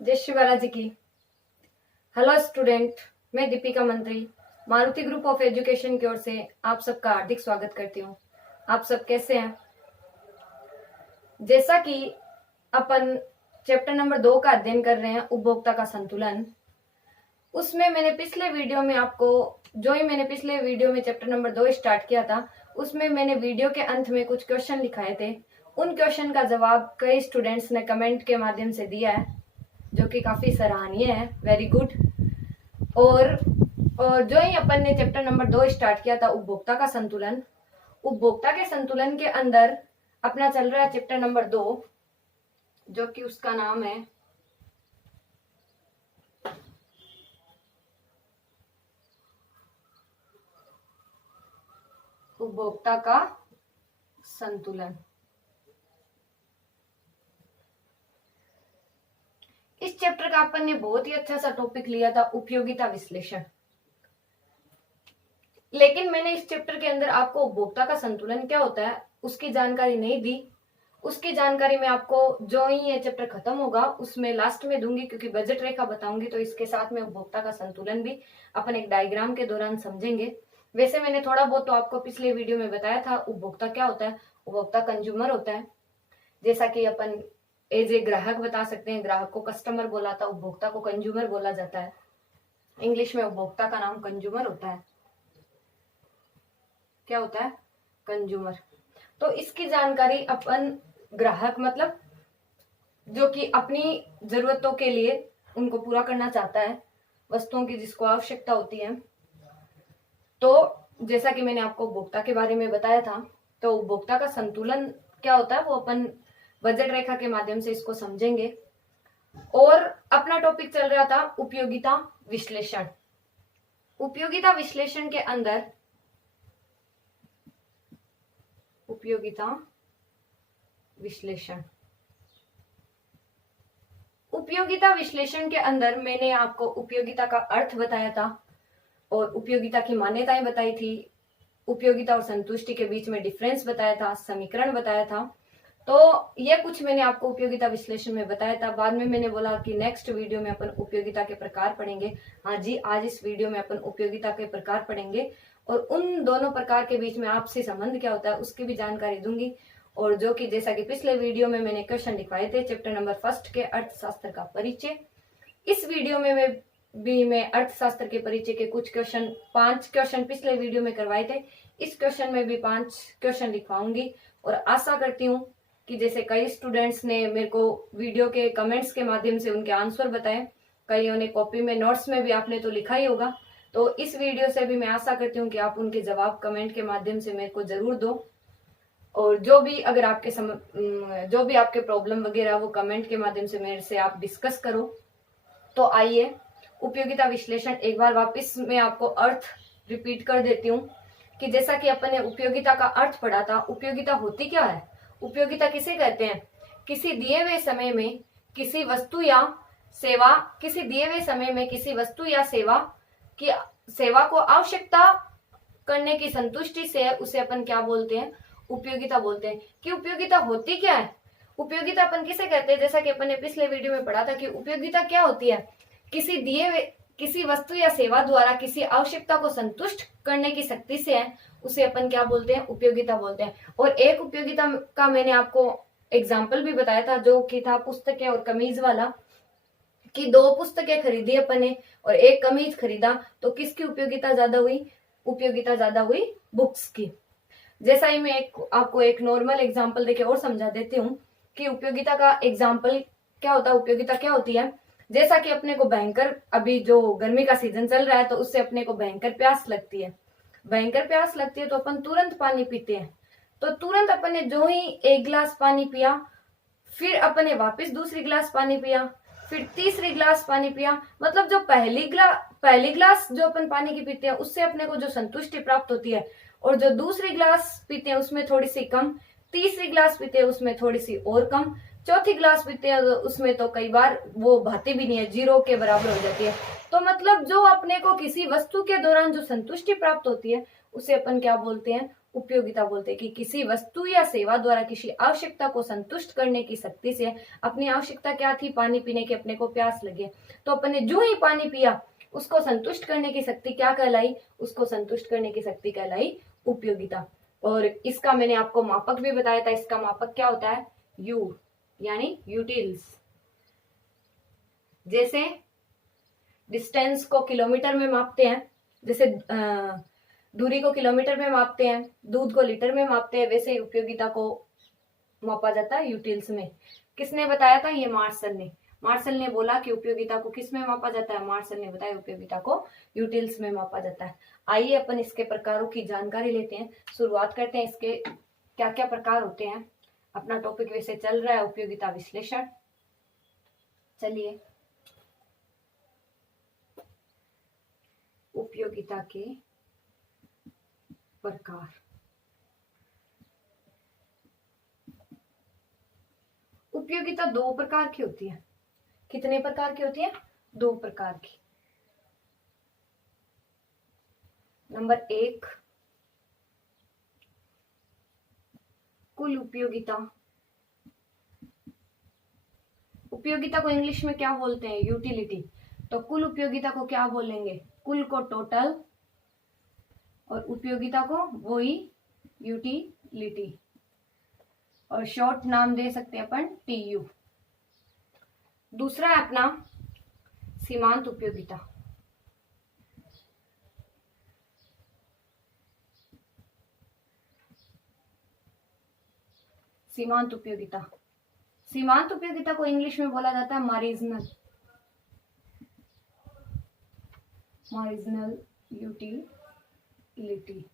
जय श्री बालाजी की। Hello student, मैं दीपिका मंत्री मारुति ग्रुप ऑफ एजुकेशन की ओर से आप सबका हार्दिक स्वागत करती हूँ। आप सब कैसे हैं? जैसा कि अपन चैप्टर नंबर 2 का अध्ययन कर रहे हैं, उपभोक्ता का संतुलन, उसमें मैंने पिछले वीडियो में चैप्टर नंबर 2 स्टार्ट किया था। उसमें मैंने वीडियो के अंत में कुछ क्वेश्चन लिखाए थे। उन क्वेश्चन का जवाब कई स्टूडेंट्स ने कमेंट के माध्यम से दिया है, जो कि काफी सराहनीय है। Very good. और जो ही अपन ने चैप्टर नंबर 2 स्टार्ट किया था, उपभोक्ता का संतुलन, उपभोक्ता के संतुलन के अंदर अपना चल रहा है चैप्टर नंबर 2, जो कि उसका नाम है उपभोक्ता का संतुलन। इस चैप्टर का अपन ने बहुत ही अच्छा सा टॉपिक लिया था, उपयोगिता विश्लेषण। लेकिन मैंने इस चैप्टर के अंदर आपको उपभोक्ता का संतुलन क्या होता है उसकी जानकारी नहीं दी। उसकी जानकारी मैं आपको जो ही ये चैप्टर खत्म होगा उसमें लास्ट में दूंगी, क्योंकि बजट रेखा बताऊंगी तो इसके साथ में उपभोक्ता का संतुलन भी अपन एक डायग्राम के दौरान समझेंगे। वैसे मैंने थोड़ा बहुत तो आपको पिछले वीडियो में बताया था उपभोक्ता क्या होता है। उपभोक्ता कंज्यूमर होता है, जैसा कि अपन एज ए ग्राहक बता सकते हैं। ग्राहक को कस्टमर बोला था, उपभोक्ता को कंज्यूमर बोला जाता है। इंग्लिश में उपभोक्ता का नाम कंज्यूमर होता है। क्या होता है? कंज्यूमर। तो इसकी जानकारी अपन ग्राहक मतलब जो कि अपनी जरूरतों के लिए उनको पूरा करना चाहता है, वस्तुओं की जिसको आवश्यकता होती है। तो जैसा कि मैंने आपको उपभोक्ता के बारे में बताया था, तो उपभोक्ता का संतुलन क्या होता है वो अपन बजट रेखा के माध्यम से इसको समझेंगे। और अपना टॉपिक चल रहा था उपयोगिता विश्लेषण। उपयोगिता विश्लेषण के अंदर उपयोगिता विश्लेषण के अंदर मैंने आपको उपयोगिता का अर्थ बताया था और उपयोगिता की मान्यताएं बताई थी। उपयोगिता और संतुष्टि के बीच में डिफरेंस बताया था, समीकरण बताया था। तो ये कुछ मैंने आपको उपयोगिता विश्लेषण में बताया था। बाद में मैंने बोला कि नेक्स्ट वीडियो में अपन उपयोगिता के प्रकार पढ़ेंगे। हाँ जी, आज इस वीडियो में अपन उपयोगिता के प्रकार पढ़ेंगे और उन दोनों प्रकार के बीच में आपसी संबंध क्या होता है उसकी भी जानकारी दूंगी। और जो कि जैसा कि पिछले वीडियो में मैंने क्वेश्चन लिखवाए थे चैप्टर नंबर 1 के अर्थशास्त्र का परिचय, इस वीडियो में मैं अर्थशास्त्र के परिचय के कुछ क्वेश्चन 5 क्वेश्चन पिछले वीडियो में करवाए थे। इस क्वेश्चन में भी 5 क्वेश्चन लिखवाऊंगी और आशा करती हूँ कि जैसे कई स्टूडेंट्स ने मेरे को वीडियो के कमेंट्स के माध्यम से उनके आंसर बताए, कईयों ने कॉपी में नोट्स में भी आपने तो लिखा ही होगा। तो इस वीडियो से भी मैं आशा करती हूँ कि आप उनके जवाब कमेंट के माध्यम से मेरे को जरूर दो। और जो भी अगर जो भी आपके प्रॉब्लम वगैरह वो कमेंट के माध्यम से मेरे से आप डिस्कस करो। तो आइए उपयोगिता विश्लेषण एक बार वापस मैं आपको अर्थ रिपीट कर देती हूँ कि जैसा कि अपन ने उपयोगिता का अर्थ पढ़ा था। उपयोगिता होती क्या है? उपयोगिता किसे कहते हैं? किसी दिए हुए समय में किसी वस्तु या सेवा की सेवा को आवश्यकता करने की संतुष्टि से उसे अपन क्या बोलते हैं? उपयोगिता बोलते हैं। कि उपयोगिता होती क्या है? उपयोगिता अपन किसे कहते हैं? जैसा कि अपन ने पिछले वीडियो में पढ़ा था कि उपयोगिता क्या होती है? किसी वस्तु या सेवा द्वारा किसी आवश्यकता को संतुष्ट करने की शक्ति से है, उसे अपन क्या बोलते हैं? उपयोगिता बोलते हैं। और एक उपयोगिता का मैंने आपको एग्जाम्पल भी बताया था, जो कि था पुस्तकें और कमीज वाला, कि 2 पुस्तकें खरीदी अपन ने और 1 कमीज खरीदा, तो किसकी उपयोगिता ज्यादा हुई? उपयोगिता ज्यादा हुई बुक्स की। जैसा ही मैं आपको एक नॉर्मल एग्जाम्पल देके और समझा देती हूँ कि उपयोगिता का एग्जाम्पल क्या होता है, उपयोगिता क्या होती है। जैसा कि अपने को भयंकर, अभी जो गर्मी का सीजन चल रहा है तो उससे अपने को भयंकर प्यास लगती है। तो अपन तुरंत पानी पीते हैं। तो तुरंत अपन ने जो ही 1 गिलास पानी पिया, फिर अपन ने वापस दूसरी गिलास पानी पिया, फिर तीसरी गिलास पानी पिया, मतलब जो पहली गिलास जो अपन पानी की पीते हैं उससे अपने को जो संतुष्टि प्राप्त होती है, और जो दूसरी गिलास पीते हैं उसमें थोड़ी सी कम, तीसरी गिलास पीते हैं उसमें थोड़ी सी और कम, चौथी गिलास पीते हैं उसमें तो कई बार वो भाती भी नहीं है, 0 के बराबर हो जाती है। तो मतलब जो अपने को किसी वस्तु के दौरान जो संतुष्टि प्राप्त होती है उसे अपन क्या बोलते हैं, उपयोगिता बोलते हैं। कि किसी वस्तु या सेवा द्वारा किसी आवश्यकता को संतुष्ट करने की शक्ति से, अपनी आवश्यकता क्या थी, पानी पीने की, अपने को प्यास लगे तो अपन ने जो ही पानी पिया उसको संतुष्ट करने की शक्ति क्या कहलाई, उसको संतुष्ट करने की शक्ति कहलाई उपयोगिता। और इसका मैंने आपको मापक भी बताया था, इसका मापक क्या होता है, यू यानी यूटिल्स। जैसे डिस्टेंस को किलोमीटर में मापते हैं, जैसे दूरी को किलोमीटर में मापते हैं, दूध को लीटर में मापते हैं, वैसे ही उपयोगिता को मापा जाता है यूटिल्स में। किसने बताया था, ये मार्शल ने। मार्शल ने बोला कि उपयोगिता को किस में मापा जाता है, मार्शल ने बताया उपयोगिता को यूटिल्स में मापा जाता है। आइए अपन इसके प्रकारों की जानकारी लेते हैं। शुरुआत करते हैं, इसके क्या क्या प्रकार होते हैं। अपना टॉपिक वैसे चल रहा है उपयोगिता विश्लेषण। चलिए, उपयोगिता के प्रकार। उपयोगिता दो प्रकार की होती है। कितने प्रकार की होती है, दो प्रकार की। नंबर 1, कुल उपयोगिता। उपयोगिता को इंग्लिश में क्या बोलते हैं, यूटिलिटी। तो कुल उपयोगिता को क्या बोलेंगे, कुल को टोटल, और उपयोगिता को वही यूटिलिटी, और शॉर्ट नाम दे सकते हैं अपन टीयू। दूसरा है अपना सीमांत उपयोगिता। सीमांत उपयोगिता, सीमांत उपयोगिता को इंग्लिश में बोला जाता है मार्जिनल यूटिलिटी,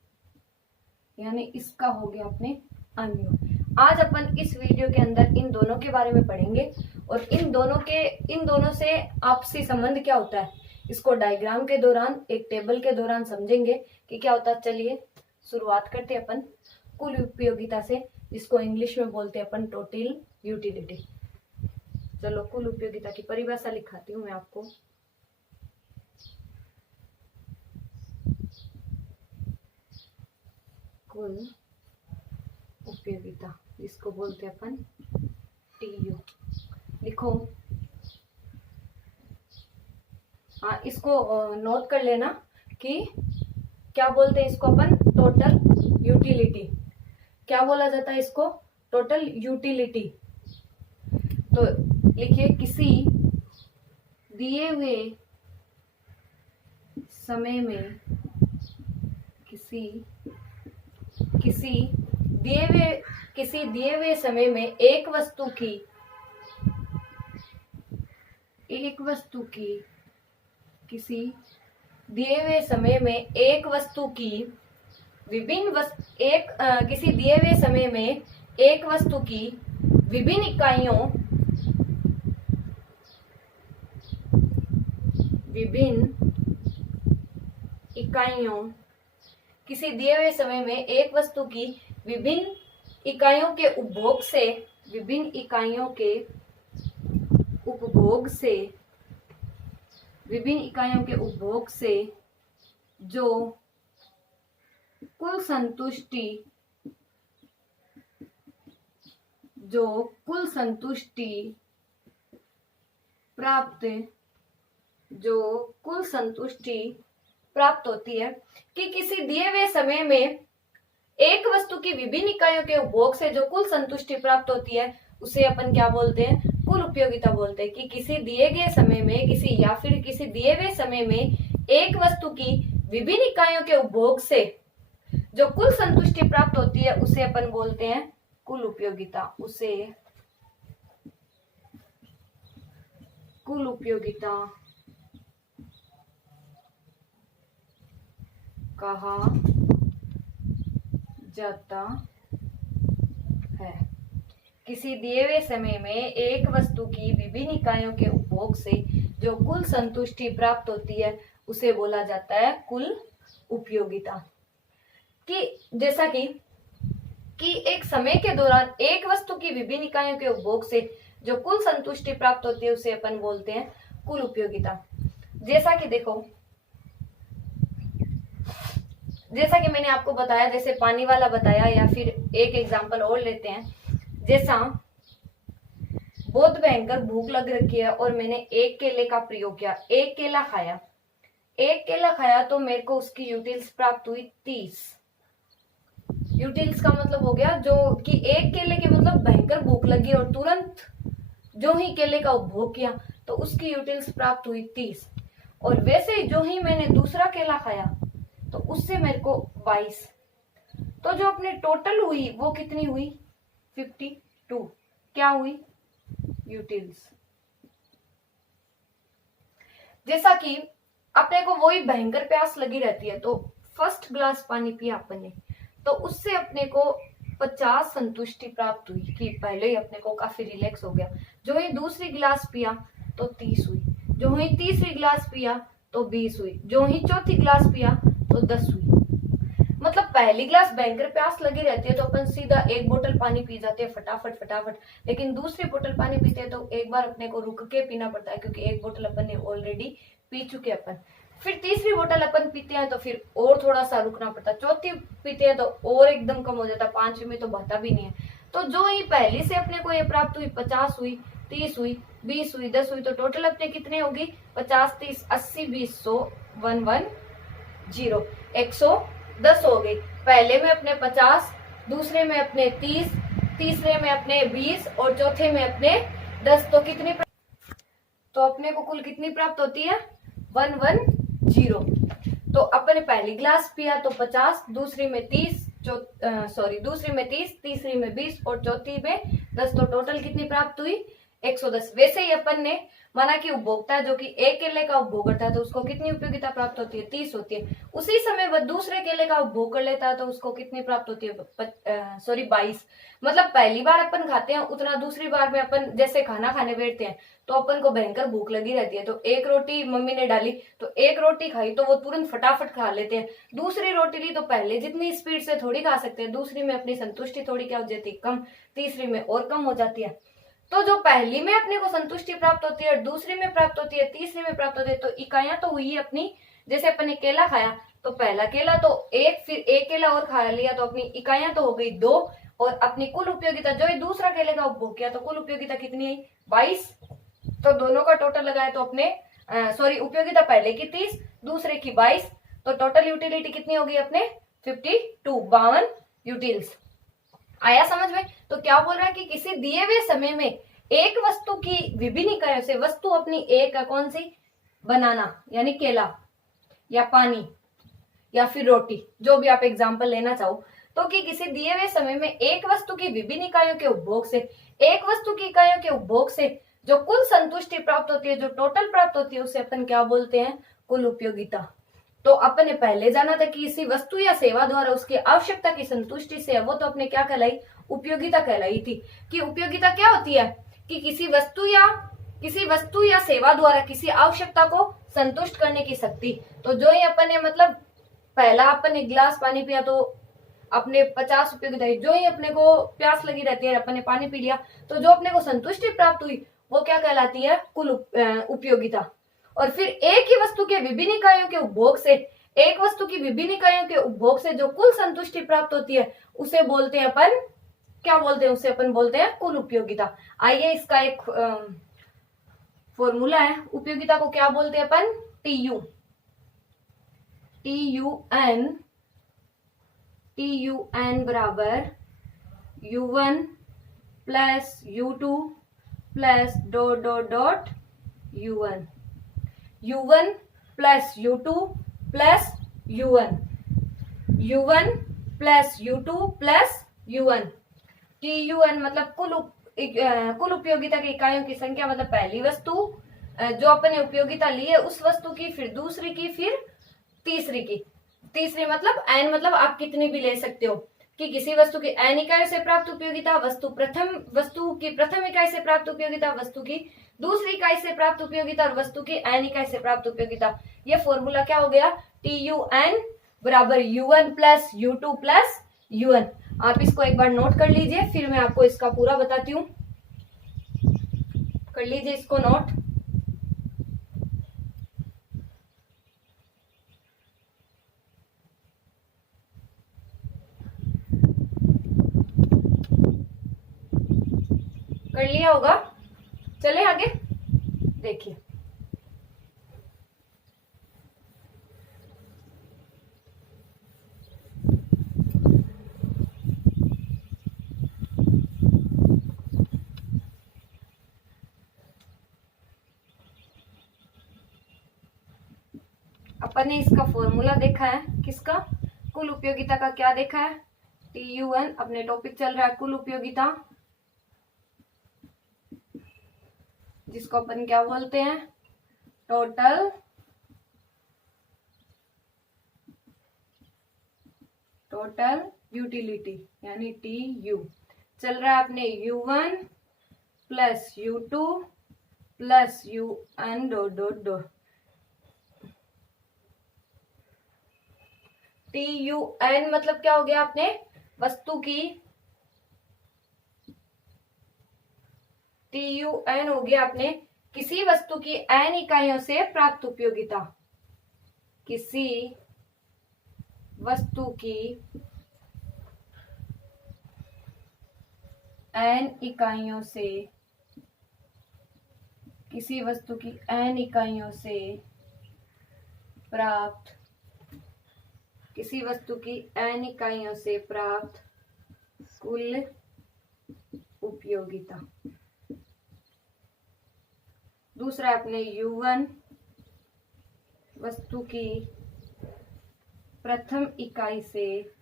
यानी इसका हो गया अपने अन्य। आज अपन इस वीडियो के अंदर इन दोनों के बारे में पढ़ेंगे, और इन दोनों से आपसी संबंध क्या होता है, इसको डायग्राम के दौरान, एक टेबल के दौरान समझेंगे कि क्या होता है। चलिए शुरुआत करते हैं अपन कुल उपयोगिता से, जिसको इंग्लिश में बोलते हैं अपन टोटल यूटिलिटी। चलो कुल उपयोगिता की परिभाषा लिखाती हूँ मैं आपको। कुल उपयोगिता, जिसको बोलते हैं अपन टीयू। लिखो, हाँ इसको नोट कर लेना कि क्या बोलते हैं इसको अपन, टोटल यूटिलिटी। क्या बोला जाता है इसको, टोटल यूटिलिटी। तो लिखिए, किसी दिए हुए समय में, किसी दिए हुए समय में एक वस्तु की किसी दिए हुए समय में एक वस्तु की किसी दिए हुए समय में एक वस्तु की विभिन्न इकाइयों किसी दिए हुए समय में एक वस्तु की विभिन्न इकाइयों के उपभोग से जो कुल संतुष्टि प्राप्त होती है। कि किसी दिए हुए समय में एक वस्तु की विभिन्न इकाइयों के उपभोग से जो कुल संतुष्टि प्राप्त होती है, उसे अपन क्या बोलते हैं, कुल उपयोगिता बोलते हैं। कि किसी दिए गए समय में किसी दिए हुए समय में एक वस्तु की विभिन्न इकाइयों के उपभोग से जो कुल संतुष्टि प्राप्त होती है, उसे अपन बोलते हैं कुल उपयोगिता। उसे कुल उपयोगिता कहा जाता है। किसी दिए हुए समय में एक वस्तु की विभिन्न इकाइयों के उपभोग से जो कुल संतुष्टि प्राप्त होती है, उसे बोला जाता है कुल उपयोगिता। कि जैसा कि एक समय के दौरान एक वस्तु की विभिन्न इकाइयों के उपभोग से जो कुल संतुष्टि प्राप्त होती है, उसे अपन बोलते हैं कुल उपयोगिता। जैसा कि देखो, जैसा कि मैंने आपको बताया, जैसे पानी वाला बताया, या फिर एक एग्जांपल और लेते हैं। जैसा बहुत भयंकर भूख लग रखी है और मैंने एक केले का प्रयोग किया, एक केला खाया, एक केला खाया तो मेरे को उसकी यूटिल्स प्राप्त हुई 30। यूटिल्स का मतलब हो गया जो कि एक केले के मतलब भयंकर भूख लगी और तुरंत जो ही केले का उपभोग किया तो उसकी यूटिल्स प्राप्त हुई 30। और वैसे ही जो ही मैंने दूसरा केला खाया तो उससे मेरे को 22। तो जो अपनी टोटल हुई वो कितनी हुई? 52। क्या हुई? यूटिल्स। जैसा कि अपने को वही भयंकर प्यास लगी रहती है, तो फर्स्ट ग्लास पानी पिया अपन ने तो उससे अपने को 50 संतुष्टि प्राप्त हुई कि पहले ही अपने को काफी रिलैक्स हो गया। जो ही दूसरी गिलास पिया तो 30 हुई, जो ही तीसरी गिलास पिया तो 20 हुई, जो ही चौथी गिलास पिया तो 10 हुई। मतलब पहली गिलास भयंकर प्यास लगी रहती है तो अपन सीधा एक बोतल पानी पी जाते हैं फटाफट फटाफट, लेकिन दूसरी बोतल पानी पीते हैं तो एक बार अपने को रुक के पीना पड़ता है क्योंकि एक बोतल अपन ने ऑलरेडी पी चुके अपन। फिर तीसरी बोतल अपन पीते हैं तो फिर और थोड़ा सा रुकना पड़ता है, चौथी पीते हैं तो और एकदम कम हो जाता है, पांचवी में तो बहता भी नहीं है। तो जो ही पहली से अपने को ये प्राप्त हुई 50 हुई, 30 हुई, 20 हुई, 10 हुई, तो टोटल अपने कितने होगी? 50, 30, 80, 20, 100, 110, 110 हो गई। पहले में अपने 50, दूसरे में अपने 30, तीसरे में अपने 20 और चौथे में अपने 10। तो कितनी तो अपने को कुल कितनी प्राप्त होती है? 110। तो अपन पहली गिलास पिया तो 50, दूसरी में 30, दूसरी में 30, तीसरी में 20 और चौथी में 10। तो टोटल कितनी प्राप्त हुई? 110। वैसे ही अपन ने माना कि उपभोक्ता जो कि एक केले का उपभोग करता है तो उसको कितनी उपयोगिता प्राप्त होती है? 30 होती है। उसी समय वह दूसरे केले का उपभोग कर लेता है तो उसको कितनी प्राप्त होती है? 22। मतलब पहली बार अपन खाते हैं उतना दूसरी बार में अपन जैसे खाना खाने बैठते हैं तो अपन को भयंकर भूख लगी रहती है, तो एक रोटी मम्मी ने डाली तो एक रोटी खाई तो वो तुरंत फटाफट खा लेते हैं। दूसरी रोटी ली तो पहले जितनी स्पीड से थोड़ी खा सकते हैं, दूसरी में अपनी संतुष्टि थोड़ी क्या हो जाती है? कम, तीसरी में और कम हो जाती है। तो जो पहली में अपने को संतुष्टि प्राप्त होती है, दूसरी में प्राप्त होती है, तीसरी में प्राप्त होती है, तो इकाइयां तो हुई अपनी। जैसे अपन ने केला खाया तो पहला केला तो एक, फिर एक केला और खा लिया तो अपनी इकाइयां तो हो गई 2 और अपनी कुल उपयोगिता जो है दूसरा केले का उपभोग किया तो कुल उपयोगिता कितनी आई? 22। तो दोनों का टोटल लगाए तो अपने उपयोगिता पहले की 30, दूसरे की 22, तो टोटल यूटिलिटी कितनी होगी अपने? 52, 52 यूटिल्स। आया समझ में? तो क्या बोल रहा है कि किसी दिए हुए समय में एक वस्तु की विभिन्न इकाइयों से वस्तु अपनी एक कौन सी बनाना, यानी केला या पानी या फिर रोटी, जो भी आप एग्जाम्पल लेना चाहो, तो कि किसी दिए हुए समय में एक वस्तु की विभिन्न इकाइयों के उपभोग से, एक वस्तु की इकाइयों के उपभोग से जो कुल संतुष्टि प्राप्त होती है, जो टोटल प्राप्त होती है, उसे अपन क्या बोलते हैं? कुल उपयोगिता। तो अपन ने पहले जाना था कि किसी वस्तु या सेवा द्वारा उसकी आवश्यकता की संतुष्टि से, वो तो अपने क्या कहलाई? उपयोगिता कहलाई थी। कि उपयोगिता क्या होती है? कि किसी वस्तु या सेवा द्वारा किसी आवश्यकता को संतुष्ट करने की शक्ति। तो जो ही अपन ने मतलब पहला अपन ने गिलास पानी पिया तो अपने 50 उपयोगिता, जो ही अपने को प्यास लगी रहती है अपन ने पानी पी लिया तो जो अपने को संतुष्टि प्राप्त हुई वो क्या कहलाती है? कुल उपयोगिता। और फिर एक ही वस्तु के विभिन्न इकाइयों के उपभोग से, एक वस्तु की विभिन्न इकाइयों के उपभोग से जो कुल संतुष्टि प्राप्त होती है उसे बोलते हैं अपन, क्या बोलते हैं? उसे अपन बोलते हैं कुल उपयोगिता। आइए इसका एक फॉर्मूला है। उपयोगिता को क्या बोलते हैं अपन? TU, TUN बराबर U1 plus U2 plus dot dot dot U1, U1 plus U2 plus U1, U1 plus U2 plus U1। TUN मतलब कुल उपयोगिता की इकाइयों की संख्या, मतलब पहली वस्तु जो अपन ने उपयोगिता ली है उस वस्तु की, फिर दूसरी की, फिर तीसरी की। तीसरी मतलब n, मतलब आप कितनी भी ले सकते हो कि किसी वस्तु की n इकाई से प्राप्त उपयोगिता, वस्तु की प्रथम इकाई से प्राप्त उपयोगिता, वस्तु की दूसरी इकाई से प्राप्त उपयोगिता और वस्तु की n इकाई से प्राप्त उपयोगिता। ये फॉर्मूला क्या हो गया? TUN बराबर U1 plus U2 plus UN। आप इसको एक बार नोट कर लीजिए, फिर मैं आपको इसका पूरा बताती हूँ। कर लीजिए इसको नोट। कर लिया होगा। चले आगे देखिए, अपन ने इसका फॉर्मूला देखा है, किसका, कुल उपयोगिता का क्या देखा है, TU1। अपने टॉपिक चल रहा है कुल उपयोगिता, जिसको अपन क्या बोलते हैं, टोटल यूटिलिटी, यानी TU। चल रहा है अपने U1 plus U2 plus UN dot dot dot. TUN मतलब क्या हो गया, आपने वस्तु की, TUN हो गया आपने किसी वस्तु की n इकाइयों से प्राप्त उपयोगिता, किसी वस्तु की n इकाइयों से, किसी वस्तु की n इकाइयों से प्राप्त, किसी वस्तु की n इकाइयों से प्राप्त कुल उपयोगिता। दूसरा अपने U1 वस्तु की प्रथम इकाई से,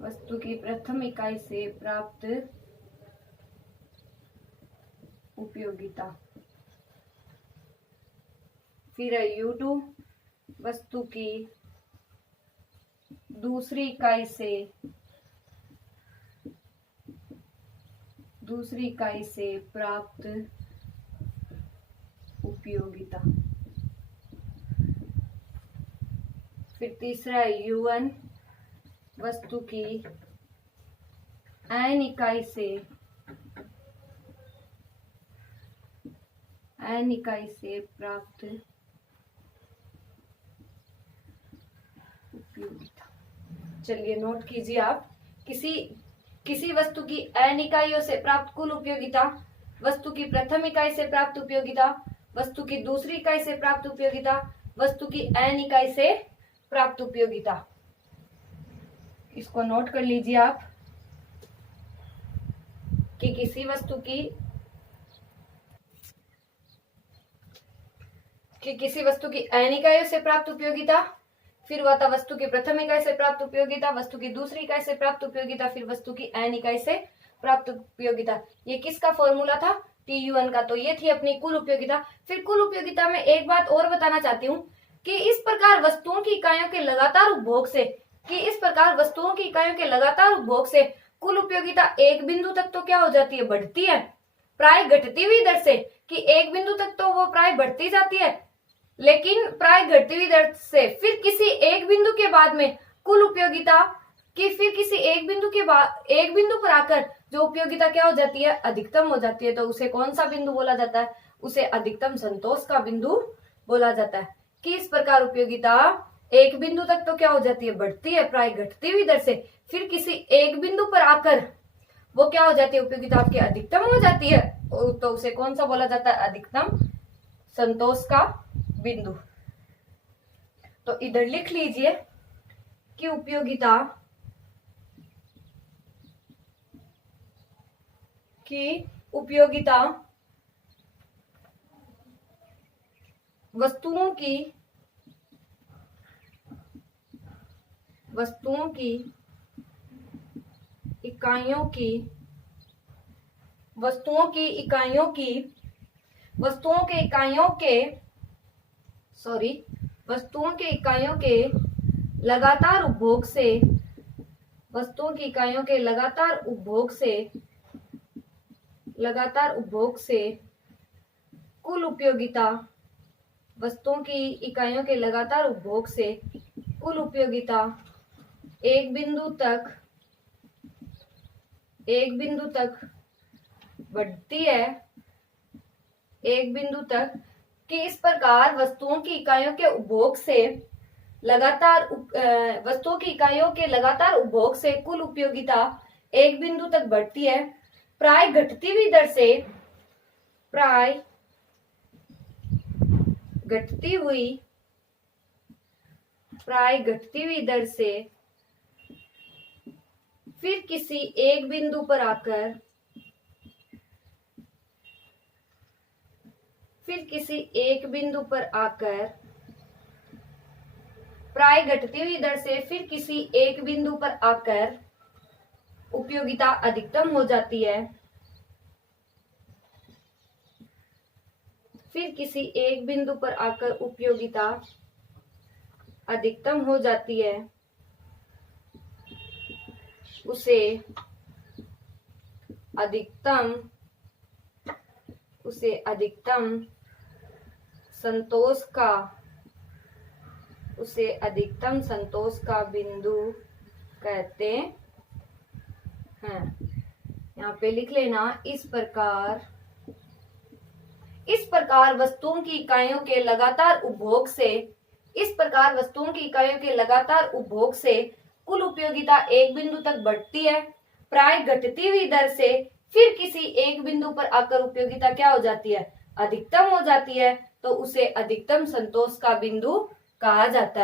वस्तु की प्रथम इकाई से प्राप्त उपयोगिता। फिर है U2 वस्तु की दूसरी इकाई से, दूसरी इकाई से प्राप्त उपयोगिता। फिर तीसरा है U1 वस्तु की n इकाई से, n इकाई से प्राप्त उपयोगिता। चलिए नोट कीजिए आप, किसी वस्तु की n इकाइयों से प्राप्त कुल उपयोगिता, वस्तु की प्रथम इकाई से प्राप्त उपयोगिता, वस्तु की दूसरी इकाई से प्राप्त उपयोगिता, वस्तु की n इकाई से प्राप्त उपयोगिता। इसको नोट कर लीजिए आप कि किसी वस्तु की n इकाइयों से प्राप्त उपयोगिता, फिर वह था वस्तु की प्रथम इकाई से प्राप्त उपयोगिता, वस्तु की दूसरी इकाई से प्राप्त उपयोगिता, फिर वस्तु की n इकाई से प्राप्त उपयोगिता। ये किसका फॉर्मूला था, TU1 का। तो ये थी अपनी कुल उपयोगिता। फिर कुल उपयोगिता में एक बात और बताना चाहती हूँ कि इस प्रकार वस्तुओं की इकाइयों के लगातार उपभोग से, कुल उपयोगिता एक बिंदु तक तो क्या हो जाती है, बढ़ती है, प्राय घटती हुई दर से, कि एक बिंदु तक तो वो प्राय बढ़ती जाती है, लेकिन प्राय घटती हुई दर से। फिर किसी एक बिंदु के बाद में कुल उपयोगिता की, फिर किसी एक बिंदु पर आकर जो उपयोगिता क्या हो जाती है, अधिकतम हो जाती है। तो उसे कौन सा बिंदु बोला जाता है, उसे अधिकतम संतोष का बिंदु बोला जाता है। कि इस प्रकार उपयोगिता एक बिंदु तक तो क्या हो जाती है, बढ़ती है प्राय घटती हुई दर से, फिर किसी एक बिंदु पर आकर वो क्या हो जाती है, उपयोगिता आपकी अधिकतम हो जाती है, तो उसे कौन सा बोला जाता है, अधिकतम संतोष का बिंदु। तो इधर लिख लीजिए कि उपयोगिता वस्तुओं की इकाइयों के लगातार उपभोग से कुल उपयोगिता, वस्तुओं की इकाइयों के लगातार उपभोग से कुल उपयोगिता एक बिंदु तक बढ़ती है, एक बिंदु तक। कि इस प्रकार वस्तुओं की इकाइयों के उपभोग से लगातार उपभोग से कुल उपयोगिता एक बिंदु तक बढ़ती है, प्राय घटती हुई दर से, प्राय घटती हुई दर से फिर किसी एक बिंदु पर आकर प्राय घटती हुई दर से फिर किसी एक बिंदु पर आकर उपयोगिता अधिकतम हो जाती है, फिर किसी एक बिंदु पर आकर उपयोगिता अधिकतम हो जाती है, उसे अधिकतम संतोष का बिंदु कहते हैं। यहाँ पे लिख लेना, इस प्रकार वस्तुओं की इकाइयों के लगातार उपभोग से कुल उपयोगिता एक बिंदु तक बढ़ती है, प्राय घटती हुई दर से फिर किसी एक बिंदु पर आकर उपयोगिता क्या हो जाती है, अधिकतम हो जाती है, तो उसे अधिकतम संतोष का बिंदु कहा जाता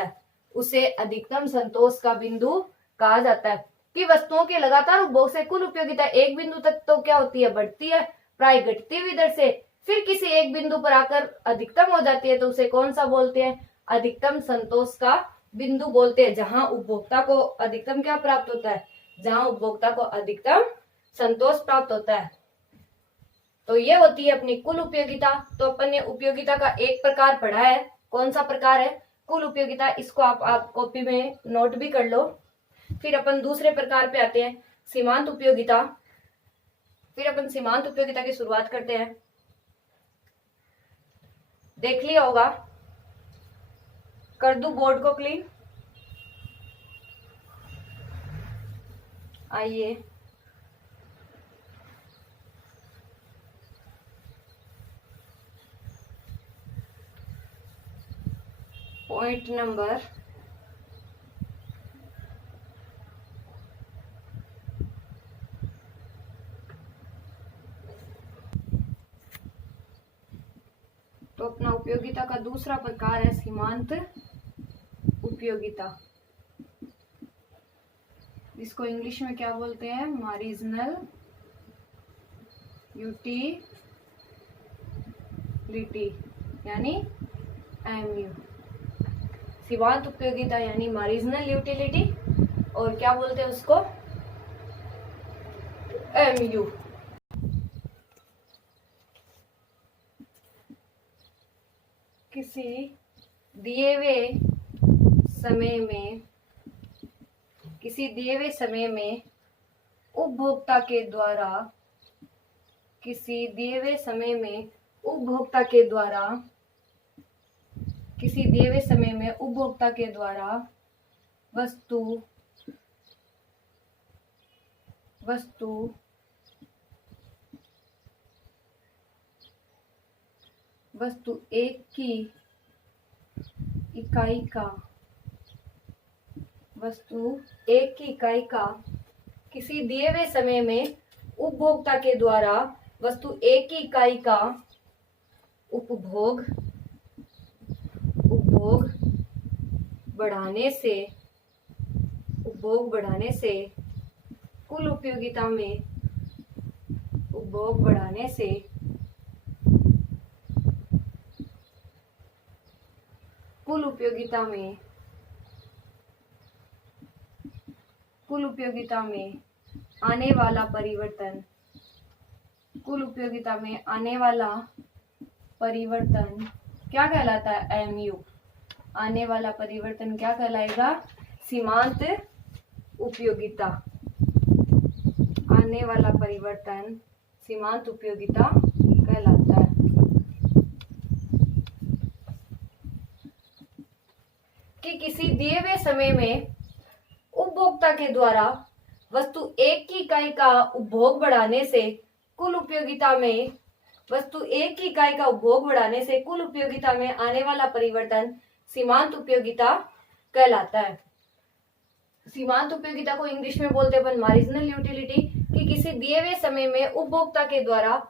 है। कि वस्तुओं के लगातार उपभोग से कुल उपयोगिता एक बिंदु तक तो क्या होती है, बढ़ती है, प्राय घटती हुई दर से फिर किसी एक बिंदु पर आकर अधिकतम हो जाती है, तो उसे कौन सा बोलते हैं, अधिकतम संतोष का बिंदु बोलते हैं, जहां उपभोक्ता को अधिकतम क्या प्राप्त होता है, जहां उपभोक्ता को अधिकतम संतोष प्राप्त होता है। तो ये होती है अपनी कुल उपयोगिता। तो अपन ने उपयोगिता का एक प्रकार पढ़ा है, कौन सा प्रकार है, कुल उपयोगिता। इसको आप कॉपी में नोट भी कर लो। फिर अपन दूसरे प्रकार पे आते हैं, सीमांत उपयोगिता। फिर अपन सीमांत उपयोगिता की शुरुआत करते हैं। देख लिया होगा, कर दूं बोर्ड को क्लीन। आइए, पॉइंट नंबर 1। तो अपना उपयोगिता का दूसरा प्रकार है सीमांत उपयोगिता, इसको इंग्लिश में क्या बोलते हैं, मार्जिनल यूटिलिटी यानी एमयू। सीमांत उपयोगिता यानी मार्जिनल यूटिलिटी, और क्या बोलते हैं उसको, एमयू। किसी दिए हुए समय में उपभोक्ता के द्वारा वस्तु एक की इकाई का किसी दिए हुए समय में उपभोक्ता के द्वारा वस्तु एक की इकाई का उपभोग बढ़ाने से कुल उपयोगिता में आने वाला परिवर्तन क्या कहलाता है, एमयू। आने वाला परिवर्तन क्या कहलाएगा, सीमांत उपयोगिता। आने वाला परिवर्तन सीमांत उपयोगिता कहलाता है। कि किसी दिए हुए समय में उपभोक्ता के द्वारा वस्तु एक की इकाई का उपभोग बढ़ाने से कुल उपयोगिता में आने वाला परिवर्तन सीमांत उपयोगिता कहलाता है। सीमांत उपयोगिता को इंग्लिश में बोलते हैं अपन मार्जिनल यूटिलिटी, कि किसी दिए हुए समय में उपभोक्ता के द्वारा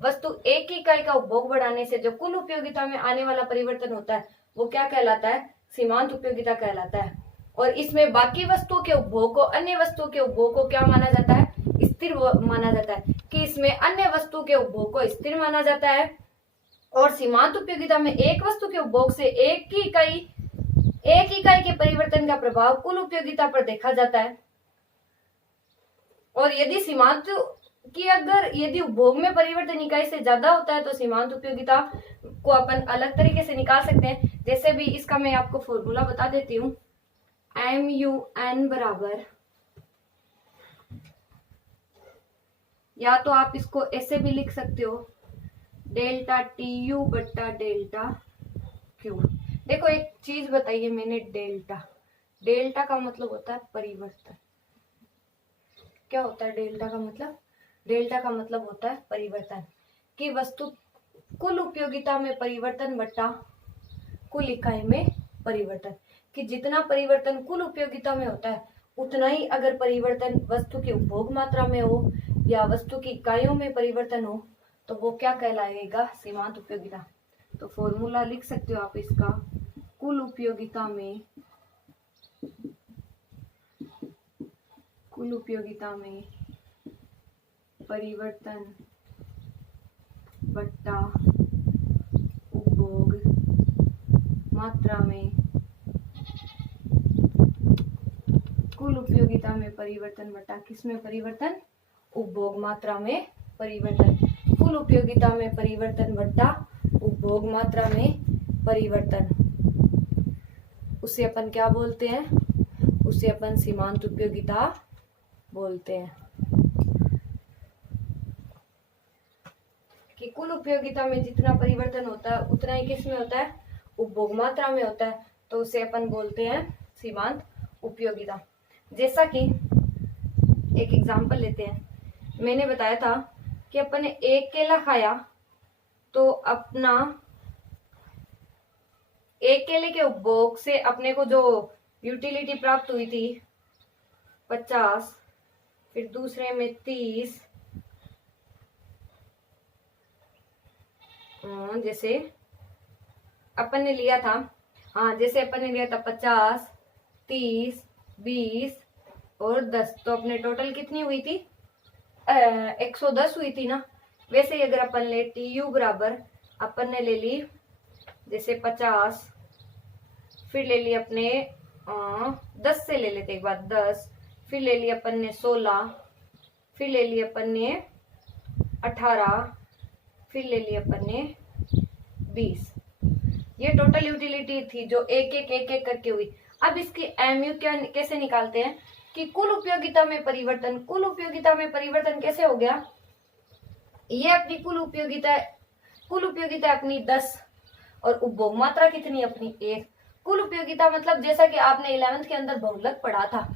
वस्तु एक इकाई का उपभोग बढ़ाने से जो कुल उपयोगिता में आने वाला परिवर्तन होता है वो क्या कहलाता है, सीमांत उपयोगिता कहलाता है। और इसमें बाकी वस्तुओं के उपभोग को अन्य वस्तुओं के उपभोग को क्या माना जाता है, स्थिर माना जाता है, कि इसमें अन्य वस्तु के उपभोग को स्थिर माना जाता है। और सीमांत उपयोगिता में एक वस्तु के उपभोग से एक इकाई के परिवर्तन का प्रभाव कुल उपयोगिता पर देखा जाता है। और यदि सीमांत की यदि उपभोग में परिवर्तन इकाई से ज्यादा होता है तो सीमांत उपयोगिता को अपन अलग तरीके से निकाल सकते हैं। जैसे भी इसका मैं आपको फॉर्मूला बता देती हूँ। MUN बराबर, या तो आप इसको ऐसे भी लिख सकते हो, डेल्टा TU बट्टा डेल्टा Q। देखो एक चीज बताइए मैंने, डेल्टा का मतलब होता है परिवर्तन। क्या होता है डेल्टा का मतलब? डेल्टा का मतलब होता है परिवर्तन, कि वस्तु कुल उपयोगिता में परिवर्तन बट्टा कुल इकाई में परिवर्तन, कि जितना परिवर्तन कुल उपयोगिता में होता है उतना ही अगर परिवर्तन वस्तु की उपभोग मात्रा में हो या वस्तु की इकाइयों में परिवर्तन हो तो वो क्या कहलाएगा, सीमांत उपयोगिता। तो फॉर्मूला लिख सकते हो आप इसका, कुल उपयोगिता में परिवर्तन बट्टा उपभोग मात्रा में, कुल उपयोगिता में परिवर्तन बट्टा किसमें परिवर्तन, उपभोग मात्रा में परिवर्तन। कुल उपयोगिता में परिवर्तन बट्टा उपभोग मात्रा में परिवर्तन, उसे अपन क्या बोलते हैं, उसे अपन सीमांत उपयोगिता बोलते हैं। कि कुल उपयोगिता में जितना परिवर्तन होता है उतना ही किस में होता है, उपभोग मात्रा में होता है, तो उसे अपन बोलते हैं सीमांत उपयोगिता। जैसा कि एक एग्जांपल लेते हैं, मैंने बताया था कि अपन ने एक केला खाया तो अपना एक केले के उपभोग से अपने को जो यूटिलिटी प्राप्त हुई थी 50, फिर दूसरे में 30, जैसे अपन ने लिया था, जैसे अपन ने लिया था 50, 30, 20 और 10, तो अपने टोटल कितनी हुई थी, 110 हुई थी ना। वैसे ही अगर अपन ले TU बराबर, अपन ने ले ली जैसे 50, फिर ले ली अपने 10 से ले लेते एक बार 10, फिर ले ली अपन ने 16, फिर ले ली अपन ने 18, फिर ले ली अपन ने 20। ये टोटल यूटिलिटी थी जो एक एक करके हुई। अब इसकी MU क्या कैसे निकालते हैं, कि कुल उपयोगिता में परिवर्तन, कुल उपयोगिता में परिवर्तन कैसे हो गया, ये अपनी कुल उपयोगिता अपनी 10 और उपभोग मात्रा कितनी अपनी 1। कुल उपयोगिता मतलब जैसा कि आपने 11th के अंदर बहुलक पढ़ा था,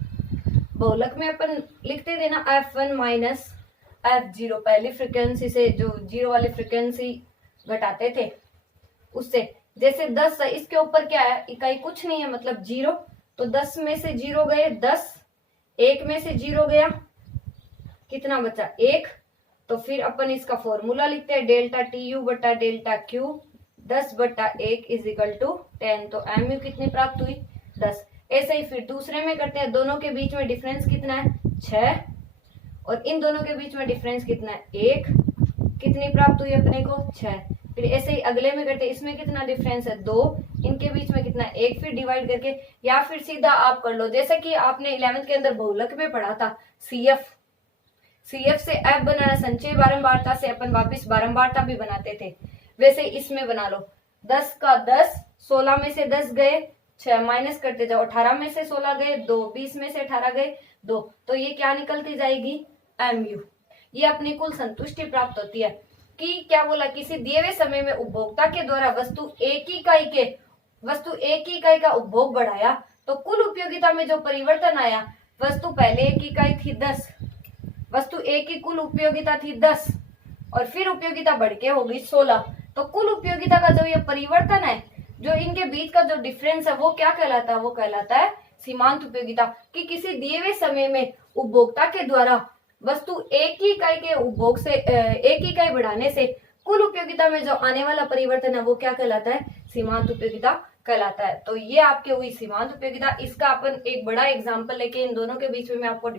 बहुलक में अपन लिखते थे ना F1 माइनस F0, पहली फ्रिक्वेंसी से जो जीरो वाली फ्रिक्वेंसी घटाते थे उससे। जैसे 10 है, इसके ऊपर क्या है, इकाई कुछ नहीं है मतलब 0, तो 10 में से 0 गए 10, 1 में से 0 गया, कितना बचा 1। तो फिर अपन इसका फॉर्मूला लिखते हैं, डेल्टा TU बटा डेल्टा Q, 10 बटा 1 इज इक्वल टू 10। तो MU कितनी प्राप्त हुई, 10। ऐसे ही फिर दूसरे में करते हैं, दोनों के बीच में डिफरेंस कितना है 6, और इन दोनों के बीच में डिफरेंस कितना है 1, कितनी प्राप्त हुई अपने को 6। फिर ऐसे ही अगले में करते हैं, इसमें कितना डिफरेंस है 2, इनके बीच में कितना 1, फिर डिवाइड करके, या फिर सीधा आप कर लो जैसे कि आपने 11th के अंदर बहुलक में पढ़ा था CF से F बनाना, संचय बारंबारता से अपन वापस बारंबारता भी बनाते थे, वैसे इसमें बना लो। 10 का 10, 16 में से 10 गए 6, माइनस करते जाओ, 18 में से 16 गए 2, 20 में से 18 गए 2, तो ये क्या निकलती जाएगी MU। ये अपनी कुल संतुष्टि प्राप्त होती है कि क्या बोला, किसी दिए हुए समय में उपभोक्ता के द्वारा वस्तु एक ही इकाई का उपभोग बढ़ाया तो कुल उपयोगिता में जो परिवर्तन आया, वस्तु पहले एक इकाई थी 10, वस्तु एक की कुल उपयोगिता थी 10 और फिर उपयोगिता बढ़ के होगी 16, तो कुल उपयोगिता का जो ये परिवर्तन है, जो इनके बीच का जो डिफरेंस है वो क्या कहलाता है, वो कहलाता है सीमांत उपयोगिता कि किसी दिए हुए समय में उपभोक्ता के द्वारा वस्तु एक ही इकाई के उपभोग से एक ही इकाई बढ़ाने से कुल उपयोगिता में जो आने वाला परिवर्तन है वो क्या कहलाता है, सीमांत उपयोगिता कहलाता है। तो ये आपके हुई सीमांत उपयोगिता। इसका अपन एक बड़ा एग्जांपल लेके इन दोनों के बीच में मैं आपको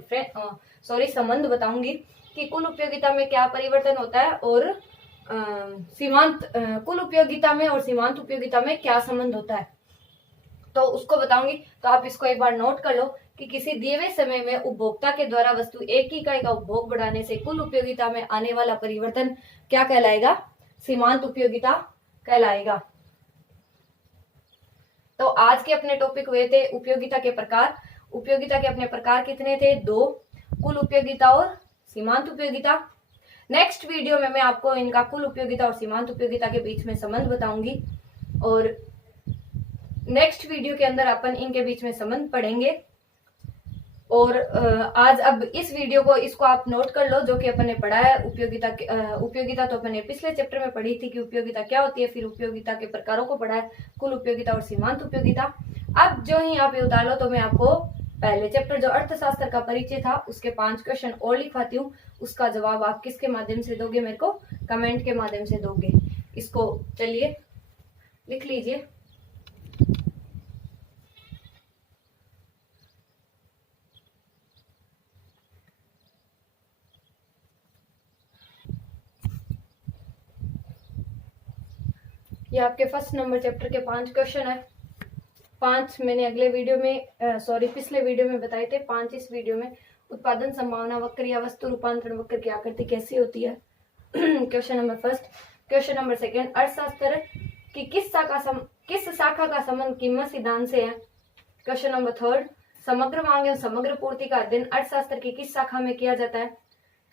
संबंध बताऊंगी कि कुल उपयोगिता में क्या परिवर्तन होता है और कुल उपयोगिता में और सीमांत उपयोगिता में क्या संबंध होता है, तो उसको बताऊंगी। तो आप इसको एक बार नोट कर लो कि किसी दिए हुए समय में उपभोक्ता के द्वारा वस्तु एक ही इकाई का उपभोग बढ़ाने से कुल उपयोगिता में आने वाला परिवर्तन क्या कहलाएगा, सीमांत उपयोगिता कहलाएगा। तो आज के अपने टॉपिक हुए थे उपयोगिता के प्रकार। उपयोगिता के अपने प्रकार कितने थे, 2, कुल उपयोगिता और सीमांत उपयोगिता। नेक्स्ट वीडियो में मैं आपको इनका कुल उपयोगिता और सीमांत उपयोगिता के बीच में संबंध बताऊंगी और नेक्स्ट वीडियो के अंदर अपन इनके बीच में संबंध पढ़ेंगे। और आज अब इस वीडियो को इसको आप नोट कर लो जो कि अपन ने पढ़ा है उपयोगिता तो अपन ने पिछले चैप्टर में पढ़ी थी कि उपयोगिता क्या होती है, फिर उपयोगिता के प्रकारों को पढ़ा है, कुल उपयोगिता और सीमांत उपयोगिता। अब जो ही आप ये उतार लो तो मैं आपको पहले चैप्टर जो अर्थशास्त्र का परिचय था उसके 5 क्वेश्चन और लिखवाती हूँ। उसका जवाब आप किसके माध्यम से दोगे, मेरे को कमेंट के माध्यम से दोगे। इसको चलिए लिख लीजिए। ये आपके फर्स्ट नंबर चैप्टर के 5 क्वेश्चन है। 5 मैंने अगले वीडियो में पिछले वीडियो में बताए थे, 5 इस वीडियो में। उत्पादन संभावना वक्र या वस्तु रूपांतरण वक्र की आकृति कैसी होती है, question number first. Question number second, अर्थशास्त्र की किस शाखा का संबंध कीमत सिद्धांत से है। क्वेश्चन नंबर थर्ड, समग्र मांग एवं समग्र पूर्ति का अध्ययन अर्थशास्त्र की किस शाखा में किया जाता है।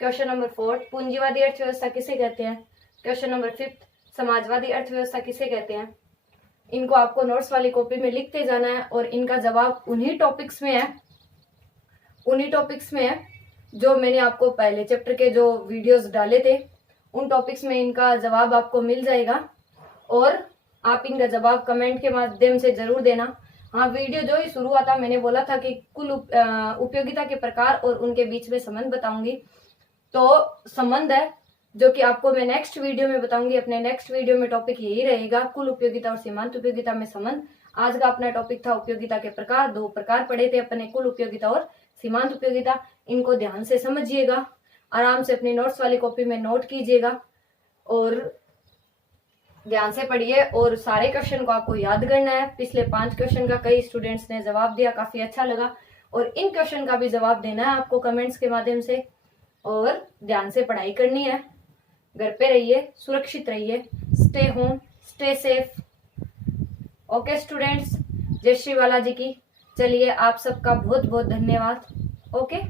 क्वेश्चन नंबर फोर्थ, पूंजीवादी अर्थव्यवस्था किसे कहते हैं। क्वेश्चन नंबर फिफ्थ, समाजवादी अर्थव्यवस्था किसे कहते हैं। इनको आपको नोट्स वाली कॉपी में लिखते जाना है और इनका जवाब उन्हीं टॉपिक्स में है जो मैंने आपको पहले चैप्टर के जो वीडियोस डाले थे उन टॉपिक्स में इनका जवाब आपको मिल जाएगा और आप इनका जवाब कमेंट के माध्यम से जरूर देना। हाँ, वीडियो जो ही शुरू हुआ था मैंने बोला था कि कुल उपयोगिता के प्रकार और उनके बीच में संबंध बताऊंगी, तो संबंध है जो कि आपको मैं नेक्स्ट वीडियो में बताऊंगी। अपने नेक्स्ट वीडियो में टॉपिक यही रहेगा, कुल उपयोगिता और सीमांत उपयोगिता में संबंध। आज का अपना टॉपिक था उपयोगिता के प्रकार। 2 प्रकार पढ़े थे अपने, कुल उपयोगिता और सीमांत उपयोगिता। इनको ध्यान से समझिएगा, आराम से अपनी नोट्स वाली कॉपी में नोट कीजिएगा और ध्यान से पढ़िए और सारे क्वेश्चन को आपको याद करना है। पिछले 5 क्वेश्चन का कई स्टूडेंट्स ने जवाब दिया, काफी अच्छा लगा, और इन क्वेश्चन का भी जवाब देना है आपको कमेंट्स के माध्यम से। और ध्यान से पढ़ाई करनी है, घर पे रहिए, सुरक्षित रहिए, stay home, stay safe. Okay students, जय श्री बालाजी की। चलिए, आप सबका बहुत बहुत धन्यवाद। ओके।